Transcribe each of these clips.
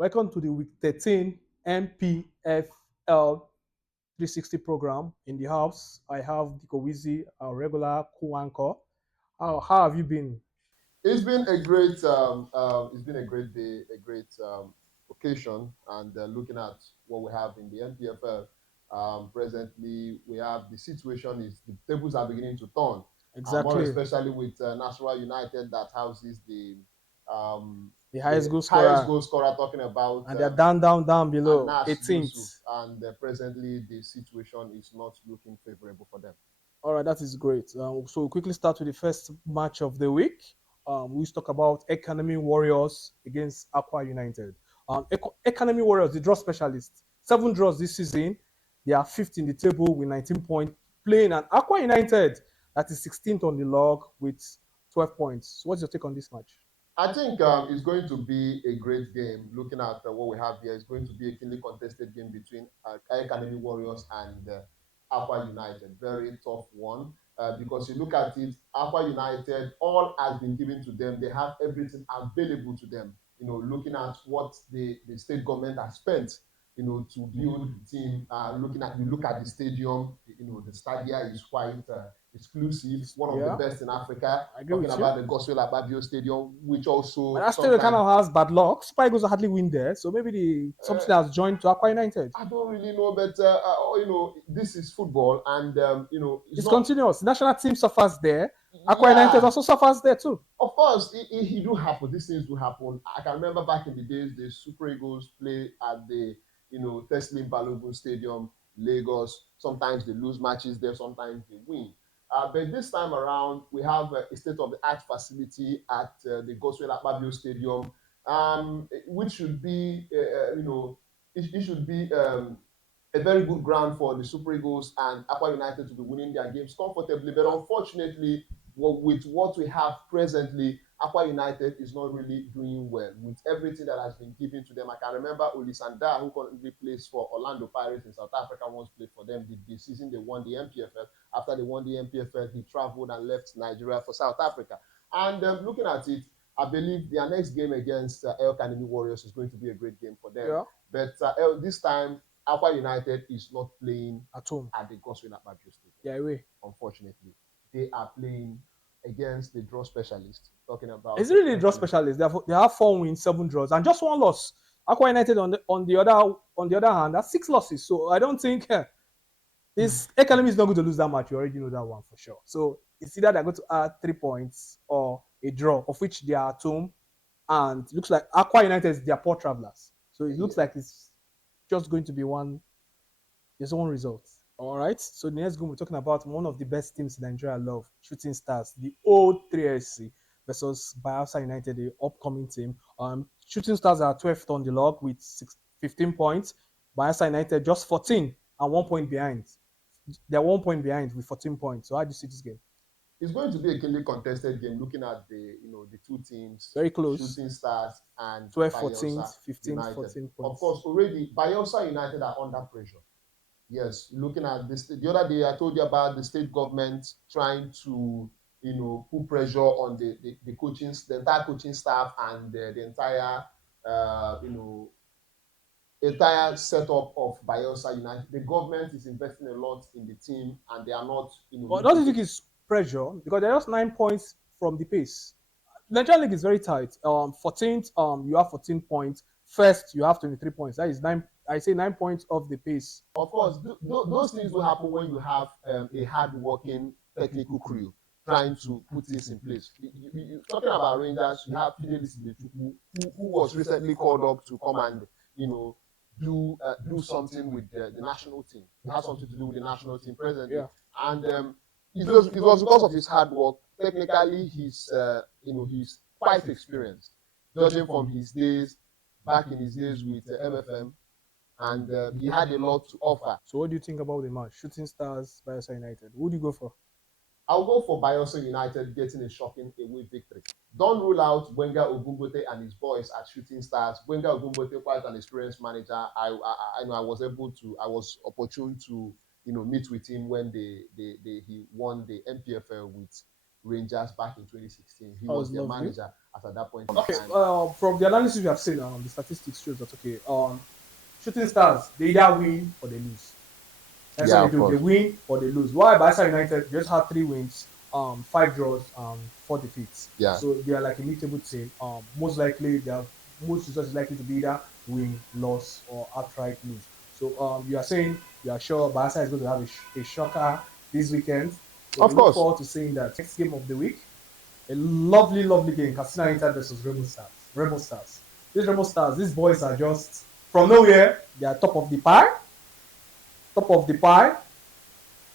Welcome to the Week 13 Npfl 360 program. In the house, I have Diko Wizi, our regular co-anchor. How have you been? It's been a great day, a great occasion, and looking at what we have in the NPFL. Presently, we have the situation is the tables are beginning to turn, more Exactly. especially with National United that houses um, The highest the goal highest scorer. goal scorer, talking about And they're down below, Anas Yusuf, 18th. and presently the situation is not looking favorable for them. All right, that is great. So we'll quickly start with the first match of the week. We talk about Economy Warriors against Aqua United. Economy Warriors, the draw specialists, 7 draws this season. They are fifth in the table with 19 points, playing an Aqua United that is 16th on the log with 12 points. So what's your take on this match? I think it's going to be a great game. Looking at what we have here, it's going to be a keenly contested game between Academy Warriors and Aqua United. Very tough one because you look at it, Aqua United, all has been given to them. They have everything available to them. Looking at what the state government has spent, to build the team. You look at the stadium. The stadia is quite exclusive, one of the Yeah, best in Africa. I agree Talking with you. about the Gospel Ababio Stadium, which But also that still kind sometimes of has bad luck. Super Eagles hardly win there, so maybe something has joined to Aqua United. I don't really know, but this is football, and it's It's not. continuous. The national team suffers there. Aqua United Yeah, also suffers there too. of course, it do happen. These things do happen. I can remember back in the days, the Super Eagles play at the Teslim Balogun Stadium, Lagos. Sometimes they lose matches there, sometimes they win. But this time around, we have a state-of-the-art facility at the Gospel Akpabio Stadium, which should be, it should be a very good ground for the Super Eagles and Aqua United to be winning their games comfortably. But unfortunately, with what we have presently, Aqua United is not really doing well with everything that has been given to them. I can remember Olisanda, who currently plays for Orlando Pirates in South Africa, once played for them the season they won the MPFL. After they won the MPFL, he traveled and left Nigeria for South Africa. And looking at it, I believe their next game against El Kanemi Warriors is going to be a great game for them. Yeah, But this time, Aqua United is not playing at home. at the Gospel Babio Stadium. Yeah, away. Unfortunately, they are playing against the draw specialist. Talking about It's really a draw specialist. They have 4 wins, 7 draws, and just 1 loss. Aqua United on the other hand has 6 losses. So I don't think this Academy is not going to lose that match. You already know that one for sure. So it's either they're going to add 3 points or a draw, of which they are at home. And it looks like Aqua United is their poor travelers. So it looks Yeah. like it's just going to be there's one result. All right. So the next game we're talking about one of the best teams in Nigeria love, Shooting Stars, the old 3SC versus Bayelsa United, the upcoming team. Shooting Stars are 12th on the log with 15 points. Bayelsa United just 14 and 1 point behind. They're 1 point behind with 14 points. So how do you see this game? It's going to be a keenly contested game. Looking at the two teams, Very close. Shooting Stars and 12, 14th, Bayelsa 15th, United. 14 Of points. course, already Bayelsa United are under pressure. Yes, looking at this, the other day I told you about the state government trying to, put pressure on the coaching, the entire coaching staff and the uh, you know, entire setup of Bayelsa United. The government is investing a lot in the team, and they are not, But don't making you think it's pressure? Because they're just 9 points from the pace. Nigerian league is very tight. 14th, you have 14 points. First, you have 23 points. That is nine. I say 9 points off the pace. Of course, those things will happen when you have a hard-working technical crew trying to put this in place. Talking about Rangers, you have Fidelis Ibechukwu, who was recently called up to come and you know do something with the national team. He has something to do with the national team presently, Yeah. and it was because of his hard work. Technically, he's quite experienced, judging from his days back in his days with MFM, and he had a lot to offer. So what do you think about the match? Shooting Stars, Bayelsa United. Who do you go for? I'll go for Bayelsa United getting a shocking away victory. Don't rule out Wenger Ogumbote and his boys at Shooting Stars. Wenger Ogumbote, quite an experienced manager. I know I was opportune to meet with him when he won the MPFL with Rangers back in 2016. He That was was their lovely. manager at that point in Okay, time. from the analysis we have seen, the statistics shows that okay, shooting stars they either win or they lose. That's what Yeah, they of do. They course. win or they lose. While Barca United just had 3 wins, 5 draws, 4 defeats. Yeah. So they are like a mid-table team. Most likely, their most results is likely to be either win, loss, or outright lose. So you are saying you are sure Barca is going to have a shocker this weekend. So Of we look course. forward to seeing that next game of the week. A lovely, lovely game. Casino United versus Remo Stars. Remo Stars. These Remo Stars, these boys are just from nowhere. They are top of the pie. Top of the pie.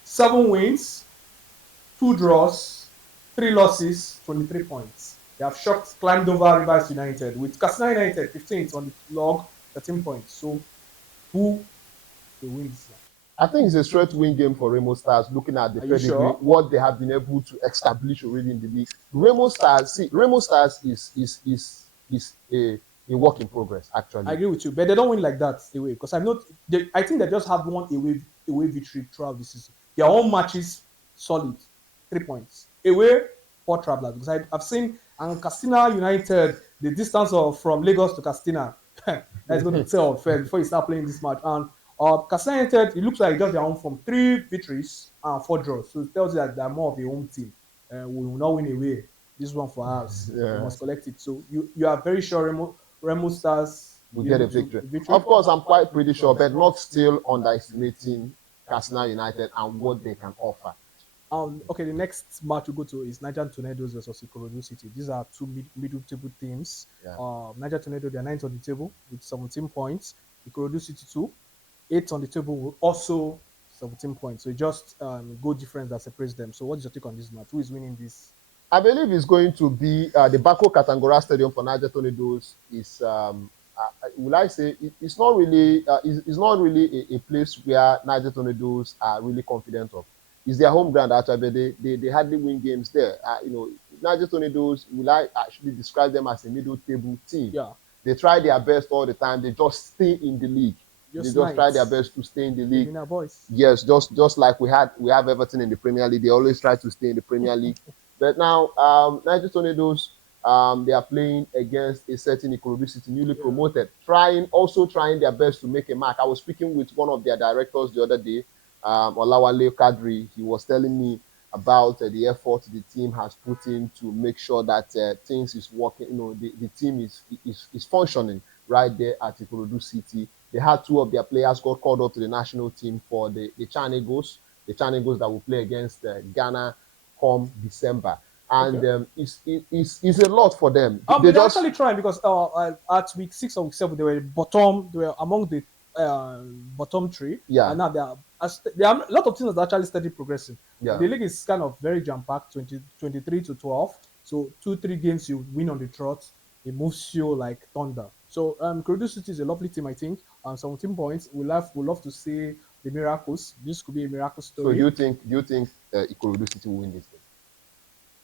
7 wins, 2 draws, 3 losses, 23 points. They have shocked, climbed over Rivers United with Casino United 15th on the log, 13 points. So who will win this match? I think it's a straight win game for Remo Stars, looking at the Are you pedigree, sure? what they have been able to establish already in the league. Remo Stars, see, Remo Stars is a work in progress, I actually. agree with you, but they don't win like that away because I'm not. I think they just have one away victory throughout the season. Their own matches solid, 3 points away, 4 travelers because I've seen and Castina United the distance of from Lagos to Castina that's going to tell first before you start playing this match and Castina United it looks like just their own from 3 victories and 4 draws so it tells you that they're more of a home team and we will not win away this one for us we Yeah, must collect it so you are very sure Remo Stars we be get able a to victory. victory. Of course, I'm quite pretty sure, but not still underestimating Casino United and what they can offer. Okay, the next match we go to is Niger Tornadoes versus Ikorodu City. These are two middle table teams. Yeah. Niger Tornado they are ninth on the table with 17 points. Ikorodu City two, eighth on the table with also 17 points. So just goal difference that separates them. So what is your take on this match? Who is winning this? I believe it's going to be the Bako Katangora Stadium for Niger Tornadoes. Is will I say it's not really it's not really a place where Niger Tornadoes are really confident of. It's their home ground actually, but they hardly win games there. Niger Tornadoes will I actually describe them as a middle table team. Yeah, They try their best all the time. They just stay in the league. They just just try their nights. best to stay in the The league. Mina boys. Yes, just like we have Everton in the Premier League. They always try to stay in the Premier League. But now, Niger Tornadoes, they are playing against a certain Ikorodu City, newly Yeah. promoted, trying their best to make a mark. I was speaking with one of their directors the other day, Olawale Kadri. He was telling me about the effort the team has put in to make sure that things is working. The team is functioning right there at Ikorodu City. They had two of their players got called up to the national team for the Chan Eagles, that will play against Ghana come December. And Okay. it's a lot for them. They But they're just actually trying because at week 6 or week 7 they were bottom. They were among the bottom three, yeah and now there are a lot of teams that are actually steady progressing. yeah. The league is kind of very jam packed, 23 to 12. So 2-3 games you win on the trot, it moves you like thunder. So Ikorodu City is a lovely team, I think. 17 points. We love to see the miracles. This could be a miracle So story. do you think Ikorodu City will win this game?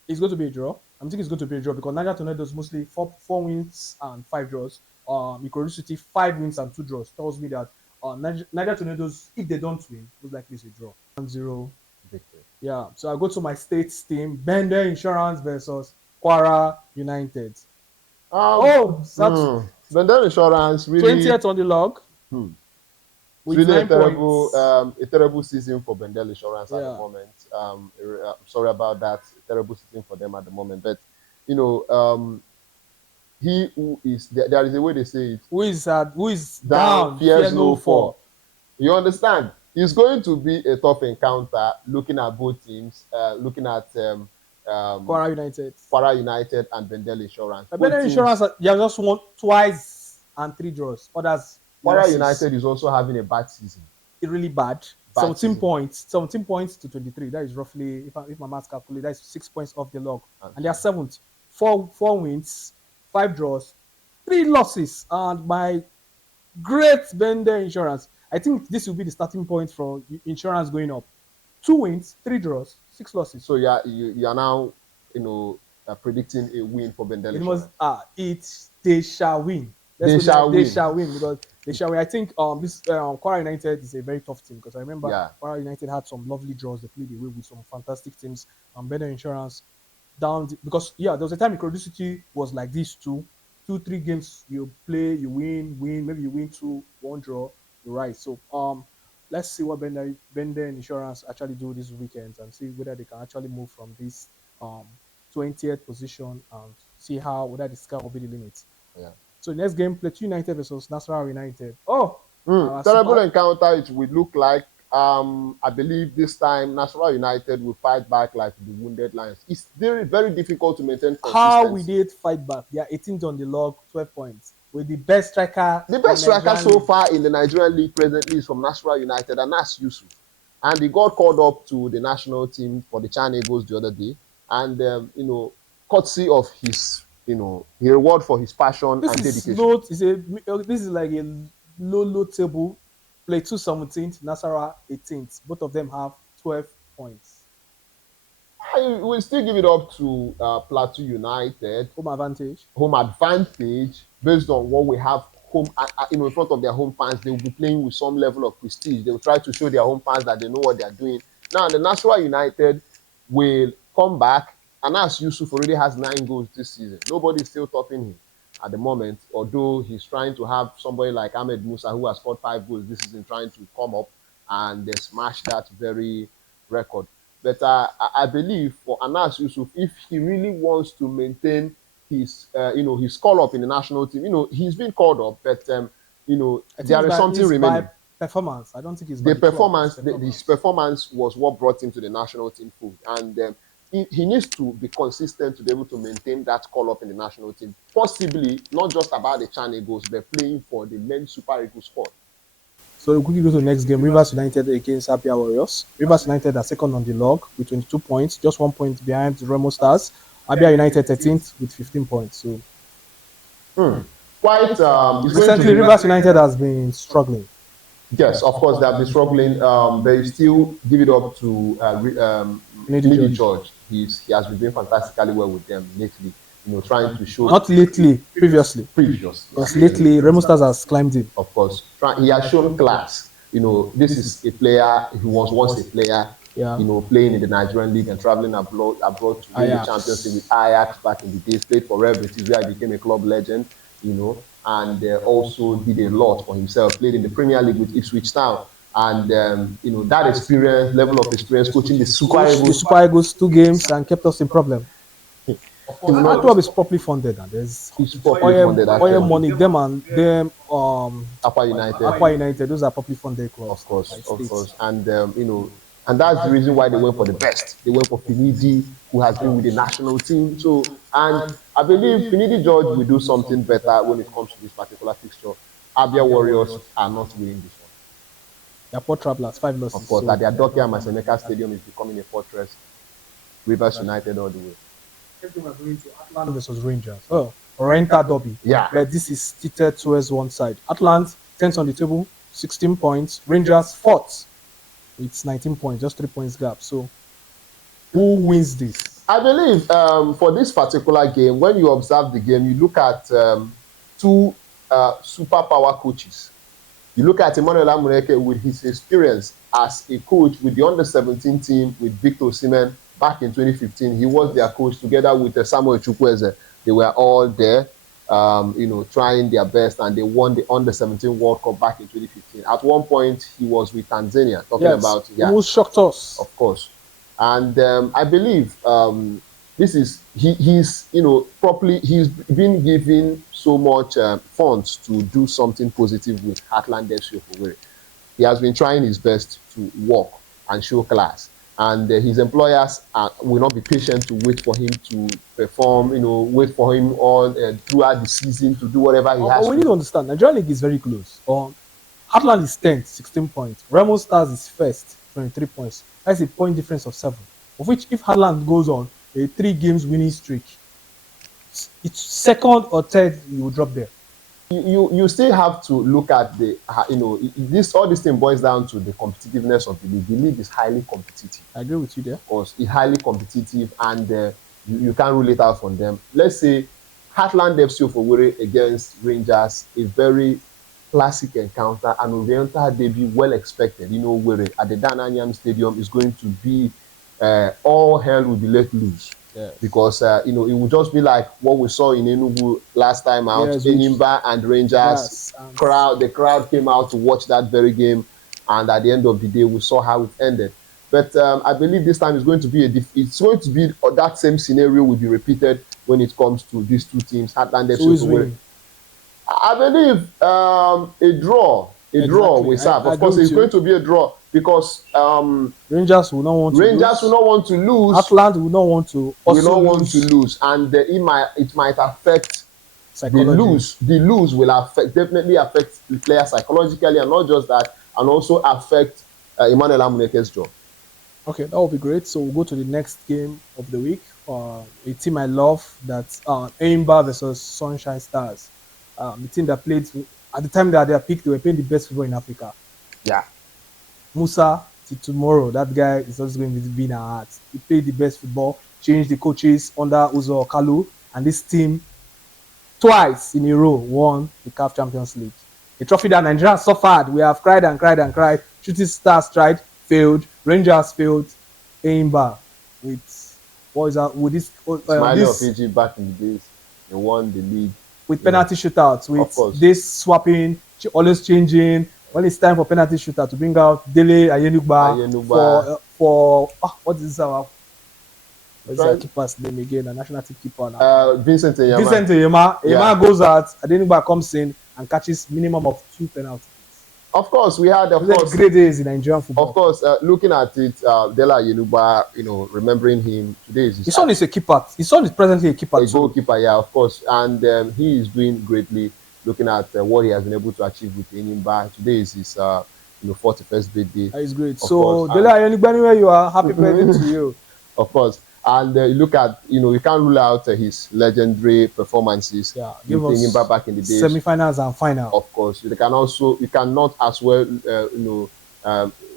It's going to be a draw. I'm thinking it's going to be a draw because Niger Tornadoes mostly four wins and 5 draws. Ikorodu City 5 wins and 2 draws tells me that Niger Tornadoes, if they don't win, most likely it's a draw. 1-0 Victory. Yeah. So I go to my state team, Bender Insurance versus Kwara United. Oh, that's Bendel Insurance really 20th on the log hmm, it's with really 9 points. a terrible season for Bendel Insurance at the Yeah. moment. I'm sorry about that. A terrible season for them at the moment. But he who is there is a way they say it. Who is Down down? Fear fears no no fall. fall. You understand? It's going to be a tough encounter. Looking at both teams, looking at Kwara United. Para United and Bendel Insurance. Bender Both Insurance, teams. they have just won twice and 3 draws. Others Para losses. United is also having a bad season. Really bad. Bad 17 season. points. 17 points to 23. That is roughly, if my maths calculate, that is 6 points off the log. And they are seventh. Four wins, 5 draws, 3 losses. And my great Bender Insurance. I think this will be the starting point for insurance going up. 2 wins, 3 draws, 6 losses. So you are now predicting a win for Bendel Insurance. They shall win. They shall they win. shall win because they shall win. I think this Kwara United is a very tough team because I remember Yeah. Kwara United had some lovely draws. They played away with some fantastic teams. Better Insurance. because yeah, there was a time Ikorodu City was like this too. 2, 3 games you play, you win, maybe you win 2, 1 draw, you rise. So let's see what Bender Insurance actually do this weekend and see whether they can actually move from this um 20th position and see how whether the sky will be the limit. Yeah. So next game, Plateau United versus Nasarawa United. Oh, our Terrible super encounter it will look like. I believe this time National United will fight back like the wounded lions. It's very, very difficult to maintain how we consistency. did fight back. They are 18th on the log, 12 points, with the best striker The in best striker Nigerian so league. far in the Nigerian league presently is from National United, and that's Yusuf. And he got called up to the national team for the Chan Eagles the other day. And, courtesy of his, the reward for his passion This and is dedication. low. This is like a low table. Plateau 17th, Nasarawa 18th. Both of them have 12 points. I will still give it up to Plateau United. Home advantage. Home advantage based on what we have home in front of their home fans. They will be playing with some level of prestige. They will try to show their home fans that they know what they are doing. Now the National United will come back, and as Yusuf already has 9 goals this season, nobody is still topping him at the moment, although he's trying to have somebody like Ahmed Musa, who has scored 5 goals this season, trying to come up and smash that very record. But I believe for Anas Yusuf, if he really wants to maintain his call up in the national team, he's been called up, but I think there is something it's by remaining. performance. I don't think it's by The the club. It's performance, his performance. performance was what brought him to the national team fold, and he needs to be consistent to be able to maintain that call up in the national team. Possibly not just about the Chan Eagles, but playing for the men's Super Eagles squad. So we quickly go to the next game. Rivers United against Abia Warriors. Rivers United are second on the log with 22 points, just 1 point behind the Remo Stars. Abia United 13th with 15 points. So Quite, it's going to recently, be. Rivers United has been struggling. Yes, of course, they have been struggling, but you still give it up to Kennedy Kennedy George. George. He has been doing fantastically well with them lately. Trying to show Not lately, previously. previous. Because lately, Remo Stars has climbed him. Of course, he has shown class. This is a player who was once a player. Yeah. Playing in the Nigerian league and traveling abroad to win the Champions League with Ajax back in the days. Played for Real Betis, where he became a club legend. And also did a lot for himself. Played in the Premier League with Ipswich Town, and that experience, level of experience, coaching the Super Coached the Eagles. Super Eagles 2 games and kept us in problem. He will That not. club is properly funded, and there's He's properly funded, oil actually. money. Them Upper United. Aqua United. Those are properly funded clubs. Of course, by of states. course. And and that's the reason why they went for the best. They went for Finidi, who has been with the national team. So, and I believe Finidi George will do something better when it comes to this particular fixture. Abia Warriors are not winning this one. They're poor travelers, 5 losses. Of course, so at the Adokia Masemeka Stadium is becoming a fortress. Rivers United all the way. we're going to Atlanta versus Rangers. Oh, Renta Derby. Yeah. But this is tilted towards one side. Atlanta 10th on the table, 16 points. Rangers 4th. It's 19 points, just 3 points gap. So who wins this? I believe for this particular game, when you observe the game, you look at two superpower coaches. You look at Emmanuel Amureke with his experience as a coach with the under-17 team with Victor Osimhen back in 2015. He was their coach together with Samuel Chukwueze. They were all there, trying their best, and they won the under-17 World Cup back in 2015. At one point, he was with Tanzania, talking about almost shocked us. Of course. And I believe this is he's properly he's been given so much funds to do something positive with Heartland FC of Owerri. He has been trying his best to work and show class, and his employers will not be patient to wait for him to perform. Wait for him all throughout the season to do whatever he has. We need to understand Nigerian League is very close. Heartland is 10th, 16 points. Remo Stars is first, 23 points. That's a point difference of 7. Of which, if Heartland goes on a 3 games winning streak, it's second or third, you will drop there. You still have to look at the all this thing boils down to the competitiveness of the league. The league is highly competitive. I agree with you there. Of course, it's highly competitive, and you can't rule it out from them. Let's say Heartland FC of Owerri against Rangers, a very classic encounter, an oriental debut, well expected. Owerri at the Dan Anyam Stadium is going to be all hell will be let loose. Yes. because it would just be like what we saw in Enugu last time out, Yes, which Enyimba and Rangers. yes, and The crowd came out to watch that very game, and at the end of the day, we saw how it ended. But I believe this time is going to be it's going to be that same scenario will be repeated when it comes to these two teams, Heartland so FC who is Owerri. winning? I believe a draw Exactly. will serve. I Of agree course, with it's you. going to be a draw because Rangers will not want to Rangers will lose. not want to lose, Atlant will not want to will also not want to lose. lose, and it might affect Psychology. the lose will definitely affect the player psychologically, and not just that, and also affect Emmanuel Amuneke's job. Okay, that will be great. So we'll go to the next game of the week. A team I love, that's Aimba versus Sunshine Stars. The team that played at the time that they are picked, they were playing the best football in Africa. Yeah, Musa till tomorrow, that guy is also going to be in our hearts. He played the best football, changed the coaches under Uzo Kalu, and this team twice in a row won the CAF Champions League. A trophy that Nigeria suffered. We have cried and cried and cried. Shooting Stars tried, failed. Rangers failed. Aimba with what is that? With Smiley of this Egypt back in the days, they won the league. with You know, penalty shootouts, of with course, this swapping, always changing. When it's time for penalty shootout to bring out Dele Ayenugba Ayenuba. for what is our what's our Try, keeper's name again? A national team keeper now. Vincent Enyama. Vincent Eyema. Yeah. Eyema goes out, Adenugba comes in and catches minimum of 2 penalties. Of course, we had, of Those are course, great days in Nigerian football. of course, looking at it, Dela Yenuba, remembering him today is His son is a keeper. His son is presently a keeper a too. goalkeeper, yeah, of course, and he is doing greatly. Looking at what he has been able to achieve with Enyimba, today is his 41st birthday. That is great. Of So course, Dele Ayenugba, anywhere you are, happy birthday to you. Of course, and you look at you can't rule out his legendary performances Yeah, with give us Enyimba back in the days. semi-finals and final. Of course, you cannot as well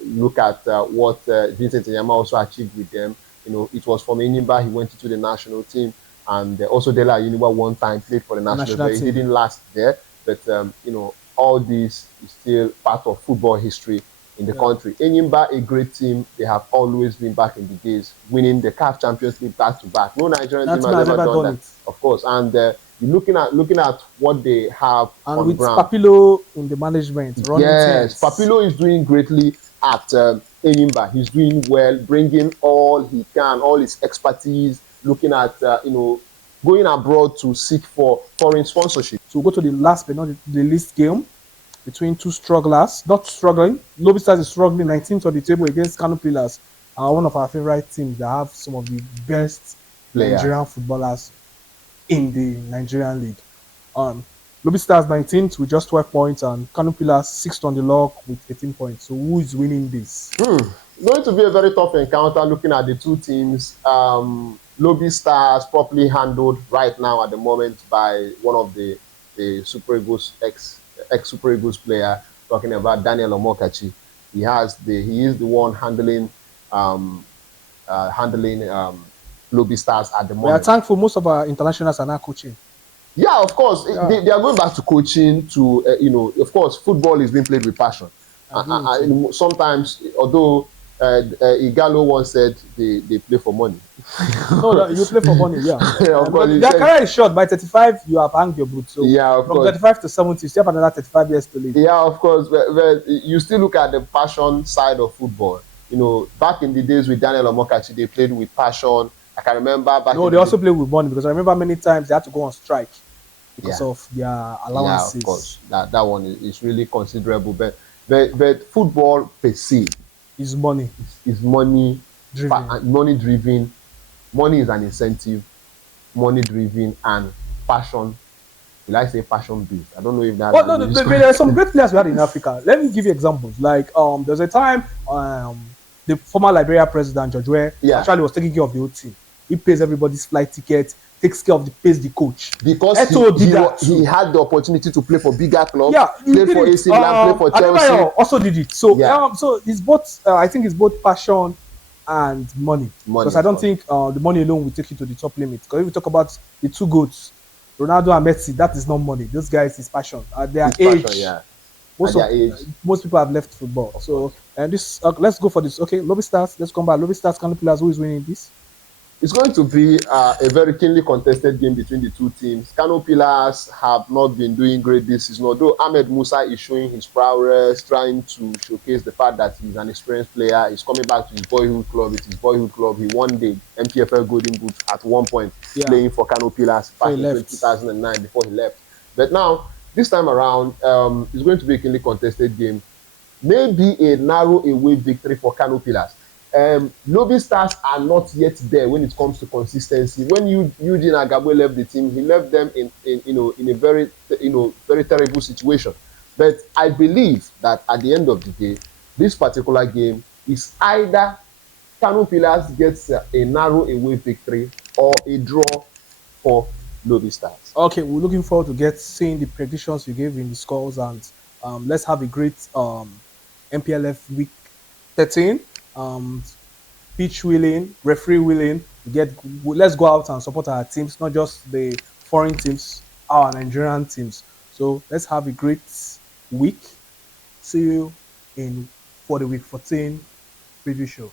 look at what Vincent Enyama also achieved with them. It was from Enyimba he went into the national team, and also Dela Ayenuba one time played for the national team. He didn't last there, but all this is still part of football history in the country. Enyimba, a great team. They have always been back in the days, winning the CAF Champions League back to back. No Nigerian team has ever done that. Of course, and looking at what they have and on with ground. Papilo in the management. Yes, Papilo is doing greatly at Enyimba. He's doing well, bringing all he can, all his expertise. Looking at going abroad to seek for foreign sponsorship. So we'll go to the last but not the least game between two strugglers. Not struggling. Lobby Stars is struggling 19th on the table against Kano Pillars, one of our favorite teams that have some of the best Nigerian footballers in the Nigerian league. Lobby Stars 19th with just 12 points, and Kano Pillars 6th on the log with 18 points. So who is winning this? Going to be a very tough encounter looking at the two teams. Lobby Stars properly handled right now at the moment by one of the Super Eagles ex Super Eagles player, talking about Daniel Omokachi. He is the one handling Lobby Stars at the moment. We are thankful most of our internationals are now coaching. Yeah, of course. Yeah. They are going back to coaching to, of course, football is being played with passion. Sometimes, although Igalo once said they play for money. No, you play for money, yeah. Of course, their career is short. By 35, you have hanged your boots. So yeah, from 35 to 70, you still have another 35 years to live. Yeah, of course. But you still look at the passion side of football. Back in the days with Daniel Omokachi, they played with passion. I can remember back. No, they also played with money, because I remember many times they had to go on strike because of their allowances. Yeah, of course. That one is really considerable. But football per se is money. Is money driven. Money driven. Money is an incentive. Money driven and passion. Will I say passion based? I don't know if that. Well, no, there are some great players we had in Africa. Let me give you examples. Like there's a time the former Liberia president George Weah actually was taking care of the whole team. He pays everybody's flight ticket, pays the coach. Because he had the opportunity to play for bigger clubs. Yeah, play for AC Milan, play for Chelsea. Also did it. So so it's both. I think it's both passion and money. Because I don't think the money alone will take you to the top limit. Because if we talk about the two goats, Ronaldo and Messi, that is not money. Those guys is passion. Their age. Passion, yeah. Most people have left football. So and this let's go for this. Okay, Lobby Stars. Let's come back. Lobby Stars, Kano Pillars. Who is winning this? It's going to be a very keenly contested game between the two teams. Kano Pillars have not been doing great this season, although Ahmed Musa is showing his prowess, trying to showcase the fact that he's an experienced player. He's coming back to his boyhood club. It's his boyhood club. He won the Npfl Golden Boot at one point, Yeah, playing for Kano Pillars before he back in left. 2009 before he left. But now, this time around, it's going to be a keenly contested game. Maybe a narrow away victory for Kano Pillars. Lobby Stars are not yet there when it comes to consistency. When Eugene Agabwe left the team, he left them in a very very terrible situation. But I believe that at the end of the day, this particular game is either Kano Pillars gets a narrow away victory or a draw for Lobby Stars. Okay, we're looking forward to get seeing the predictions you gave in the scores, and let's have a great MPLF week 13. Um, Pitch willing, referee willing. Let's go out and support our teams, not just the foreign teams, our Nigerian teams. So let's have a great week. See you in for the week 14 preview show.